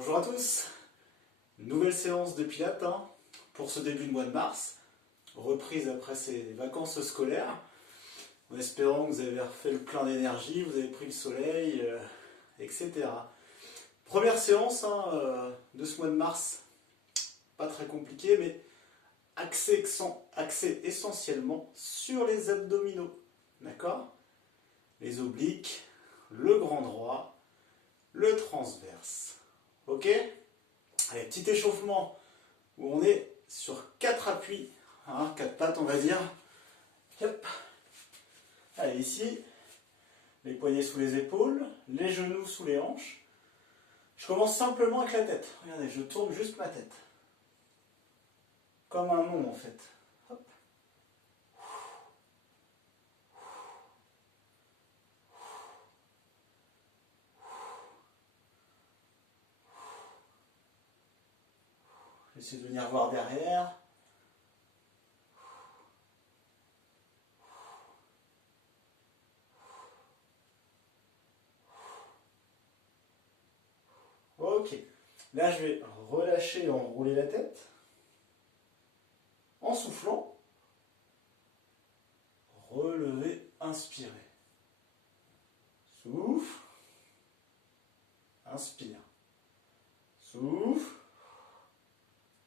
Bonjour à tous, nouvelle séance de pilates pour ce début de mois de mars, reprise après ces vacances scolaires, en espérant que vous avez refait le plein d'énergie, vous avez pris le soleil, etc. Première séance de ce mois de mars, pas très compliqué, mais axé essentiellement sur les abdominaux, d'accord? Les obliques, le grand droit, le transverse. Ok? Allez, petit échauffement où on est sur 4 appuis, 4 pattes on va dire. Hop. Allez, ici, les poignets sous les épaules, les genoux sous les hanches. Je commence simplement avec la tête. Regardez, je tourne juste ma tête. Comme un mont en fait. Hop. J'essaie de venir voir derrière. Ok. Là, je vais relâcher et enrouler la tête. En soufflant. Relever, inspirer. Souffle. Inspire. Souffle.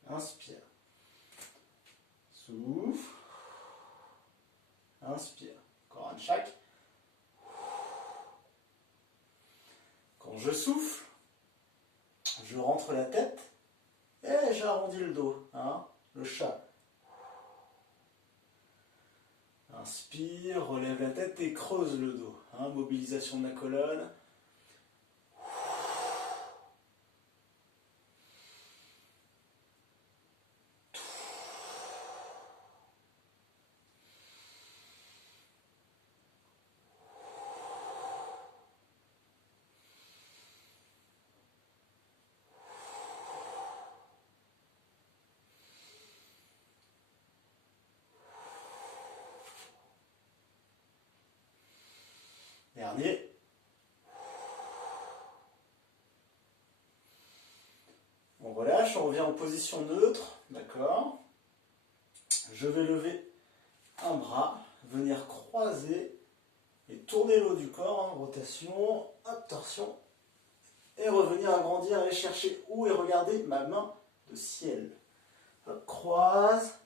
Inspire. Souffle. Inspire. Encore un de chaque. Quand je souffle, je rentre la tête et j'arrondis le dos, le chat. Inspire, relève la tête et creuse le dos. Mobilisation de la colonne. Dernier. On relâche, on revient en position neutre, d'accord? Je vais lever un bras, venir croiser et tourner le haut du corps, rotation, hop, torsion, et revenir agrandir, aller chercher où et regarder ma main de ciel. Hop, croise,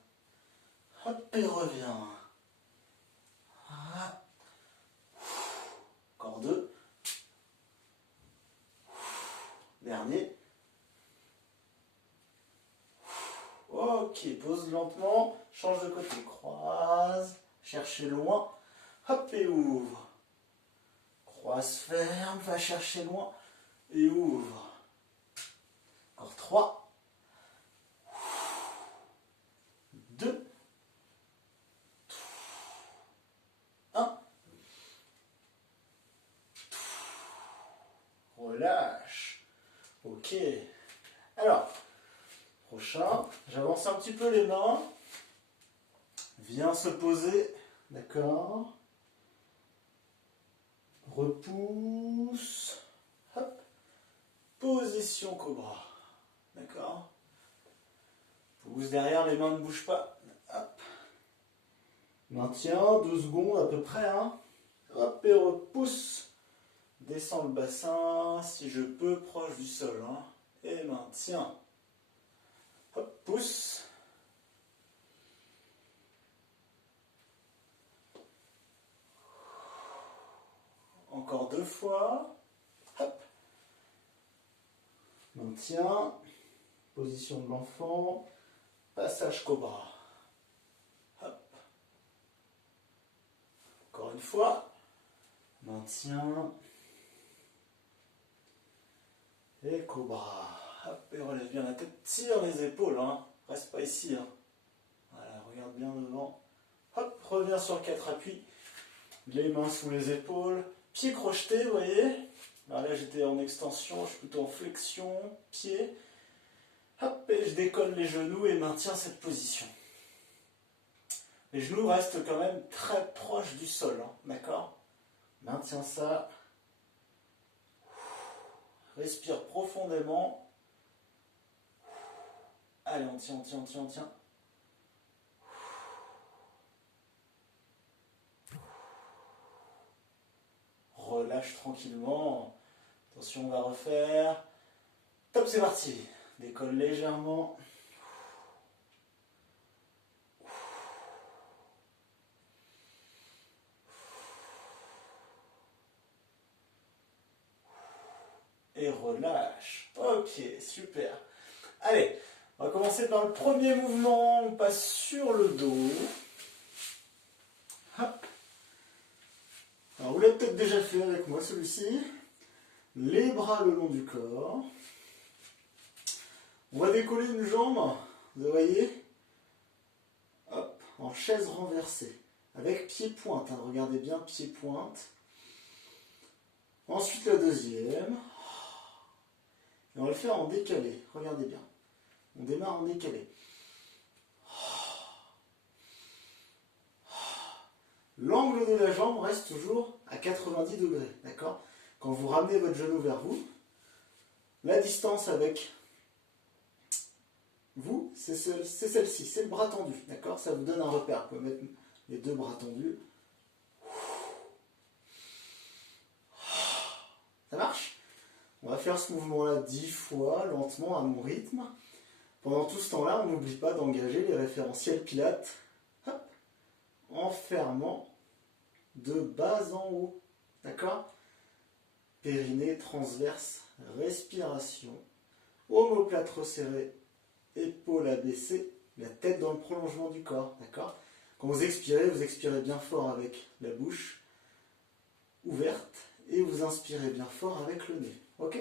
hop, et reviens. Encore deux. Dernier. Ok, pose lentement, change de côté, croise, cherchez loin, hop et ouvre. Croise ferme, va chercher loin et ouvre. Encore 3. 2. 1. Relâche. Ok. Alors, prochain, j'avance un petit peu les mains. Viens se poser. D'accord. Repousse. Hop. Position cobra. D'accord. Pousse derrière, les mains ne bougent pas. Hop. Maintiens, 12 secondes à peu près. Hop, et repousse. Descends le bassin, si je peux, proche du sol. Et maintiens. Hop, pousse. Encore 2 fois. Hop. Maintiens. Position de l'enfant. Passage cobra. Hop. Encore une fois. Maintiens. Et cobra. Hop, et relève bien la tête. Tire les épaules. Reste pas ici. Voilà, regarde bien devant. Hop, reviens sur 4 appuis. Les mains sous les épaules. Pieds crochetés, vous voyez. Alors là, j'étais en extension, je suis plutôt en flexion. Pied. Hop, et je décolle les genoux et maintiens cette position. Les genoux restent quand même très proches du sol, d'accord? Maintiens ça. Respire profondément. Allez, on tient, on tient, on tient, on tient. Relâche tranquillement. Attention, on va refaire. Top, c'est parti. Décolle légèrement. Et relâche. Ok, super. Allez, on va commencer par le premier mouvement. On passe sur le dos. Hop. Alors, vous l'avez peut-être déjà fait avec moi, celui-ci. Les bras le long du corps. On va décoller une jambe, vous voyez, hop, en chaise renversée, avec pied-pointe. Hein, regardez bien, pied-pointe. Ensuite, la deuxième. Et on va le faire en décalé. Regardez bien. On démarre en décalé. L'angle de la jambe reste toujours à 90 degrés. D'accord ? Quand vous ramenez votre genou vers vous, la distance avec vous, c'est celle-ci. C'est le bras tendu. D'accord ? Ça vous donne un repère. Vous pouvez mettre les deux bras tendus. Ça marche ? On va faire ce mouvement-là 10 fois, lentement, à mon rythme. Pendant tout ce temps-là, on n'oublie pas d'engager les référentiels pilates. Hop, en fermant de bas en haut. D'accord ? Périnée transverse, respiration. Omoplate resserrée, épaules abaissées, la tête dans le prolongement du corps. D'accord ? Quand vous expirez bien fort avec la bouche ouverte et vous inspirez bien fort avec le nez. Ok ?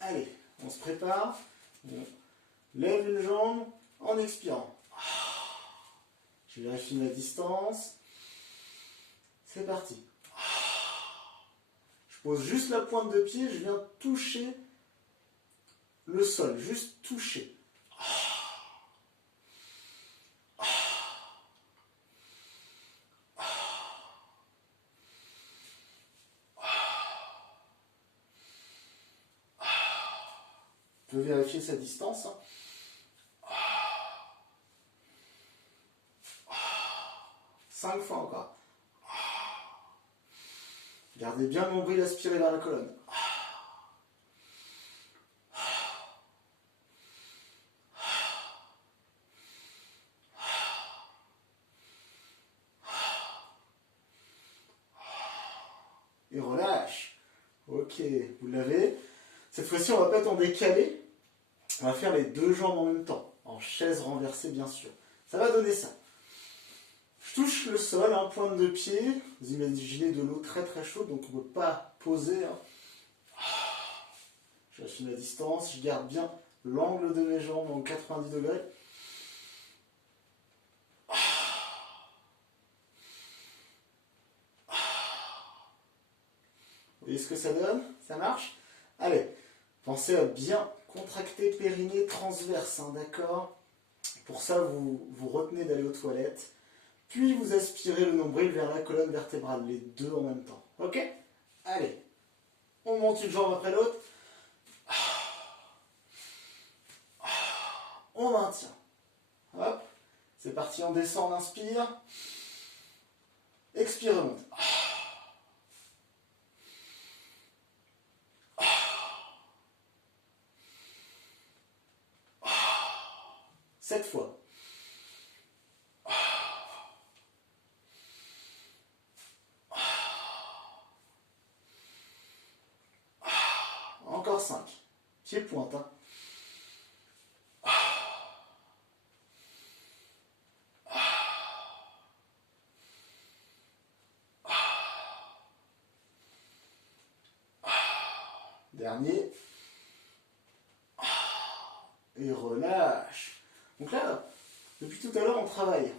Allez, on se prépare. On lève une jambe en expirant. Je vérifie ma distance. C'est parti. Je pose juste la pointe de pied, je viens toucher le sol, juste toucher. On peut vérifier sa distance. 5 fois encore. Gardez bien le nombril aspiré vers la colonne. Et relâche. Ok, vous l'avez. Cette fois-ci, on va pas être en décalé. On va faire les deux jambes en même temps. En chaise renversée, bien sûr. Ça va donner ça. Je touche le sol, pointe de pied. Vous imaginez de l'eau très très chaude, donc on ne peut pas poser. Je lâche ma distance, je garde bien l'angle de mes jambes en 90 degrés. Vous voyez ce que ça donne? Ça marche? Allez, pensez à bien contracter périnée transverse, d'accord? Pour ça, vous retenez d'aller aux toilettes. Puis vous aspirez le nombril vers la colonne vertébrale, les deux en même temps. Ok? Allez, on monte une jambe après l'autre. On maintient. Hop, c'est parti, on descend, on inspire. Expire, on monte. 7 fois. Encore 5. Pied pointe. Dernier. Et relâche. Donc là, depuis tout à l'heure, on travaille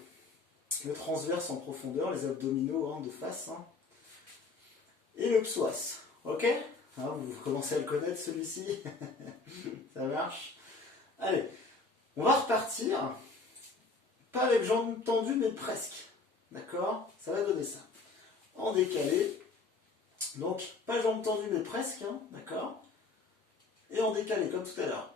le transverse en profondeur, les abdominaux de face, et le psoas. Ok? Vous commencez à le connaître celui-ci. Ça marche. Allez, on va repartir. Pas avec jambes tendues, mais presque. D'accord? Ça va donner ça. En décalé. Donc, pas jambes tendues, mais presque. D'accord? Et en décalé, comme tout à l'heure.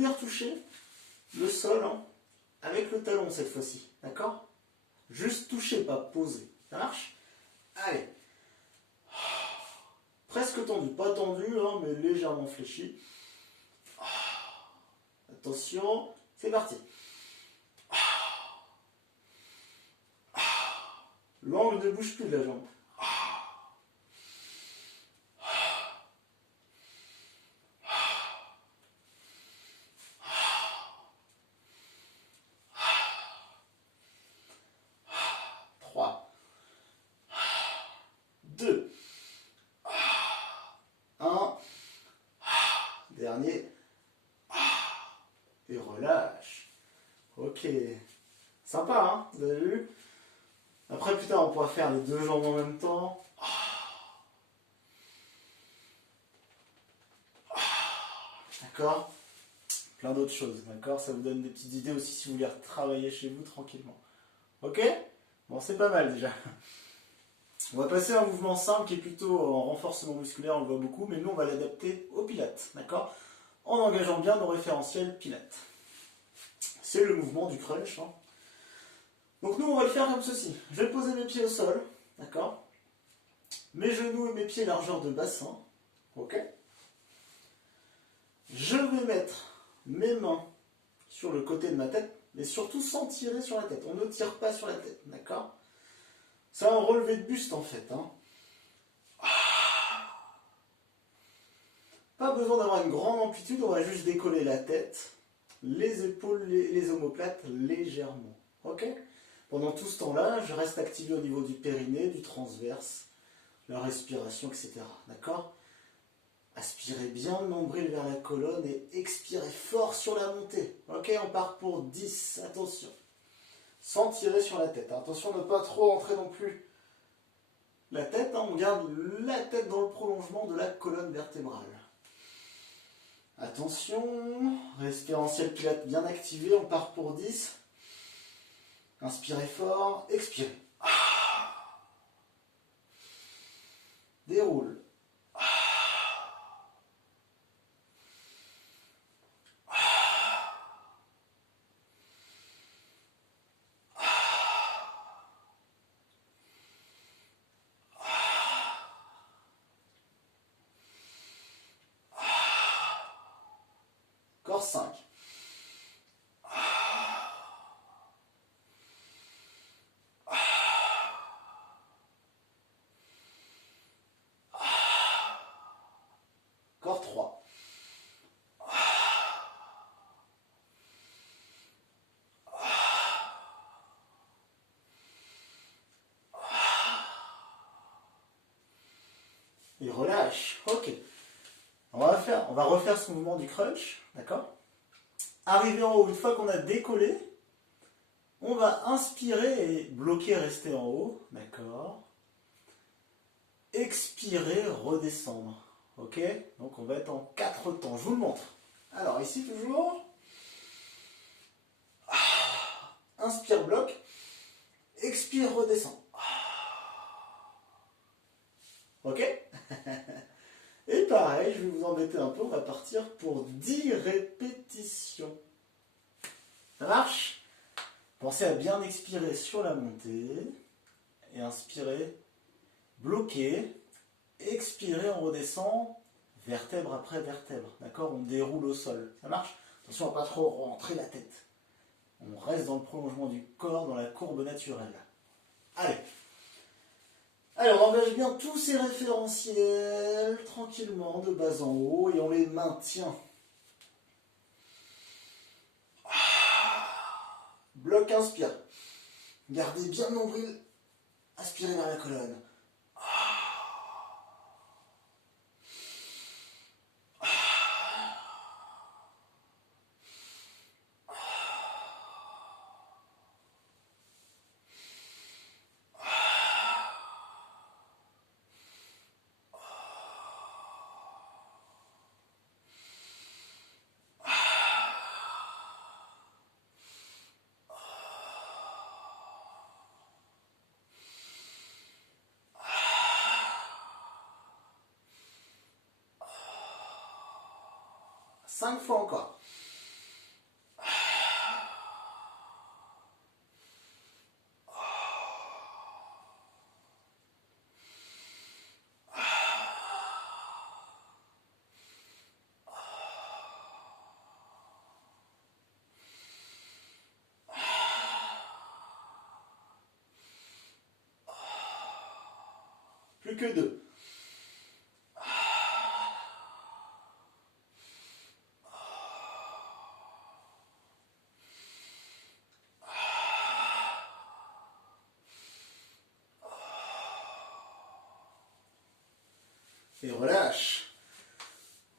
venir toucher le sol avec le talon cette fois-ci. D'accord? Juste toucher, pas poser. Ça marche? Allez. Presque tendu. Pas tendu, mais légèrement fléchi. Attention. C'est parti. L'angle ne bouge plus de la jambe. 3, 2, 1. Dernier. Et relâche. Ok. Sympa, vous avez vu? Après, plus tard, on pourra faire les deux jambes en même temps. D'accord? Plein d'autres choses, d'accord? Ça vous donne des petites idées aussi si vous voulez travailler chez vous tranquillement. Ok? Bon, c'est pas mal déjà. On va passer à un mouvement simple qui est plutôt en renforcement musculaire, on le voit beaucoup, mais nous on va l'adapter au pilates, d'accord? En engageant bien nos référentiels pilates. C'est le mouvement du crunch. Donc nous on va le faire comme ceci. Je vais poser mes pieds au sol, d'accord? Mes genoux et mes pieds largeur de bassin, ok? Je vais mettre mes mains sur le côté de ma tête, mais surtout sans tirer sur la tête. On ne tire pas sur la tête, d'accord? C'est un relevé de buste en fait. Pas besoin d'avoir une grande amplitude, on va juste décoller la tête, les épaules, les omoplates légèrement. Ok? Pendant tout ce temps-là, je reste activé au niveau du périnée, du transverse, la respiration, etc. D'accord? Aspirez bien le nombril vers la colonne et expirez fort sur la montée. Ok? On part pour 10. Attention. Sans tirer sur la tête. Attention de ne pas trop entrer non plus la tête. On garde la tête dans le prolongement de la colonne vertébrale. Attention. Référentiel pilates bien activé. On part pour 10. Inspirez fort. Expirez. Déroule. Encore 5. Encore 3. Et relâche. Ok. On va refaire ce mouvement du crunch. D'accord? Arrivé en haut, une fois qu'on a décollé, on va inspirer et bloquer, rester en haut. D'accord? Expirer, redescendre. Ok? Donc on va être en 4 temps. Je vous le montre. Alors ici toujours. Inspire, bloc. Expire, redescend. Ok? Et pareil, je vais vous embêter un peu. On va partir pour 10 répétitions. Ça marche? Pensez à bien expirer sur la montée. Et inspirer, bloquer. Expirer, on redescend. Vertèbre après vertèbre. D'accord? On déroule au sol. Ça marche? Attention à ne pas trop rentrer la tête. On reste dans le prolongement du corps, dans la courbe naturelle. Allez. Allez, on engage bien tous ces référentiels tranquillement, de bas en haut, et on les maintient. Bloc, inspire. Gardez bien le nombril. Aspirez vers la colonne. Cinq fois encore. Plus que 2. Et relâche.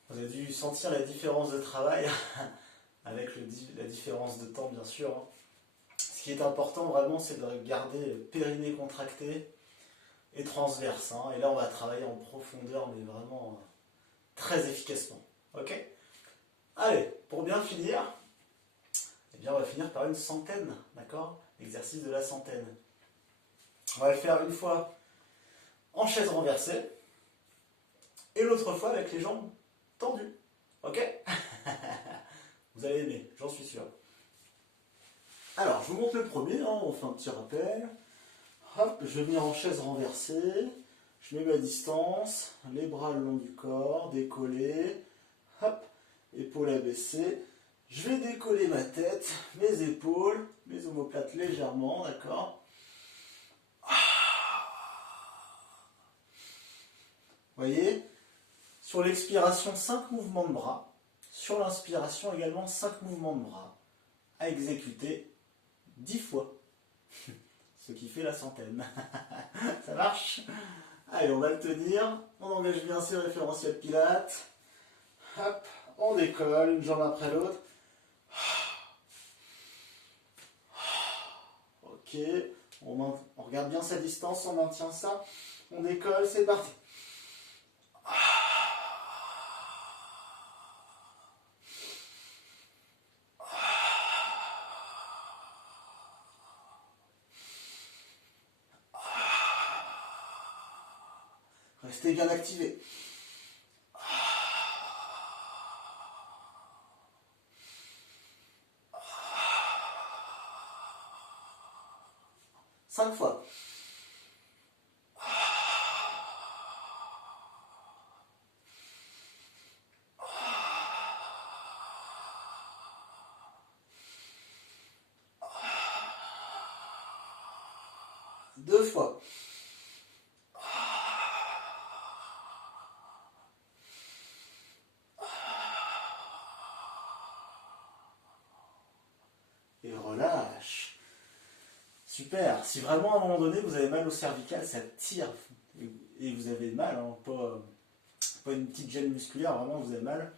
Vous avez dû sentir la différence de travail avec la différence de temps, bien sûr. Hein. Ce qui est important vraiment, c'est de garder le périnée contracté et transverse. Hein. Et là, on va travailler en profondeur, mais vraiment très efficacement. Ok? Allez, pour bien finir, eh bien, on va finir par une centaine, d'accord? L'exercice de la centaine. On va le faire une fois en chaise renversée et l'autre fois avec les jambes tendues. Ok? Vous allez aimer, j'en suis sûr. Alors, je vous montre le premier, hein, on fait un petit rappel. Hop, je vais venir en chaise renversée. Je mets ma distance, les bras le long du corps, décoller. Hop, épaules abaissées. Je vais décoller ma tête, mes épaules, mes omoplates légèrement, d'accord? Vous voyez? Sur l'expiration, 5 mouvements de bras. Sur l'inspiration, également 5 mouvements de bras. À exécuter 10 fois. Ce qui fait la centaine. Ça marche? Allez, on va le tenir. On engage bien ses référentiels pilates. Hop, on décolle, une jambe après l'autre. Ok, on regarde bien sa distance, on maintient ça. On décolle, c'est parti. Restez bien activé. 5 fois. 2 fois. 'Et relâche. Super. Si vraiment à un moment donné vous avez mal au cervical, ça tire et vous avez mal, hein, pas une petite gêne musculaire, vraiment vous avez mal.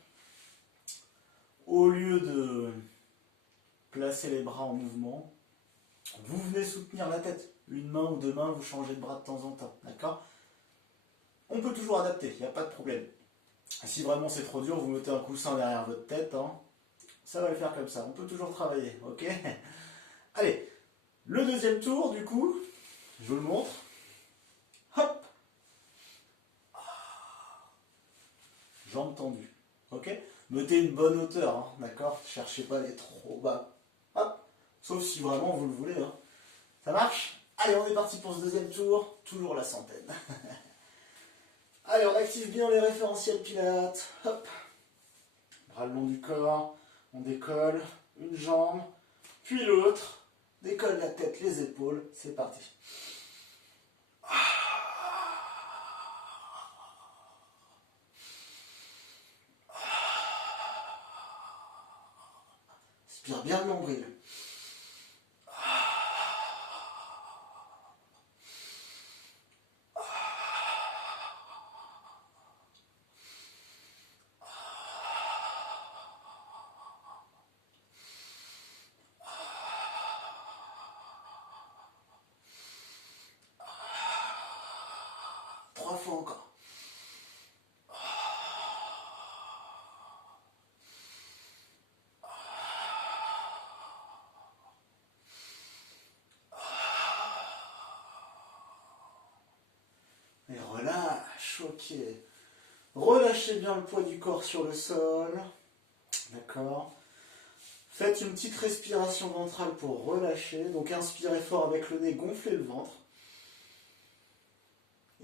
Au lieu de placer les bras en mouvement, vous venez soutenir la tête. Une main ou 2 mains, vous changez de bras de temps en temps. D'accord? On peut toujours adapter, il n'y a pas de problème. Si vraiment c'est trop dur, vous mettez un coussin derrière votre tête. Hein. Ça va le faire comme ça. On peut toujours travailler. Ok? Allez, le deuxième tour, du coup, je vous le montre. Hop! Jambes tendues. Ok? Mettez une bonne hauteur. Hein, d'accord? Cherchez pas à aller trop bas. Hop! Sauf si vraiment vous le voulez. Hein. Ça marche? Allez, on est parti pour ce deuxième tour. Toujours la centaine. Allez, on active bien les référentiels pilates. Hop! Bras le long du corps. On décolle. Une jambe. Puis l'autre. Décolle la tête, les épaules. C'est parti. Inspire bien le nombril. 3 fois encore. Et relâche, ok. Relâchez bien le poids du corps sur le sol. D'accord. Faites une petite respiration ventrale pour relâcher. Donc inspirez fort avec le nez, gonflez le ventre.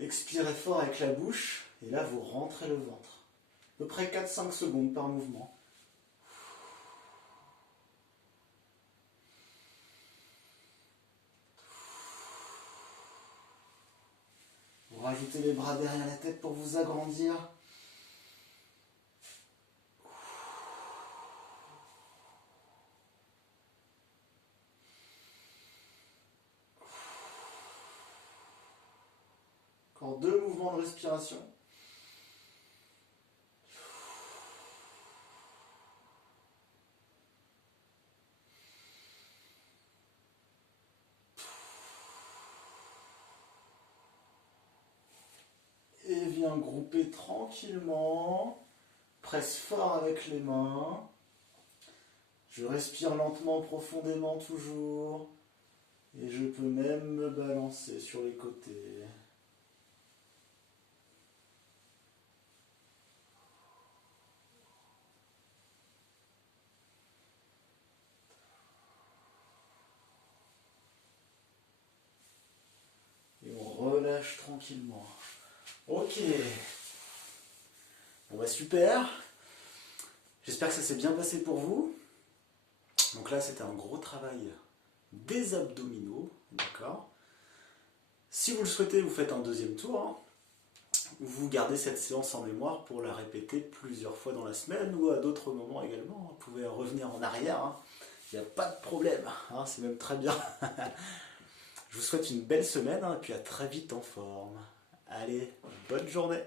Expirez fort avec la bouche. Et là, vous rentrez le ventre. À peu près 4-5 secondes par mouvement. Rajoutez les bras derrière la tête pour vous agrandir. Encore 2 mouvements de respiration. Et viens grouper tranquillement. Presse fort avec les mains. Je respire lentement, profondément toujours. Et je peux même me balancer sur les côtés. Et on relâche tranquillement. Ok. Bon bah super. J'espère que ça s'est bien passé pour vous. Donc là c'était un gros travail des abdominaux. D'accord. Si vous le souhaitez, vous faites un deuxième tour. Hein. Vous gardez cette séance en mémoire pour la répéter plusieurs fois dans la semaine ou à d'autres moments également. Vous pouvez revenir en arrière. Hein. Il n'y a pas de problème. Hein. C'est même très bien. Je vous souhaite une belle semaine, hein, et puis à très vite en forme. Allez, bonne journée!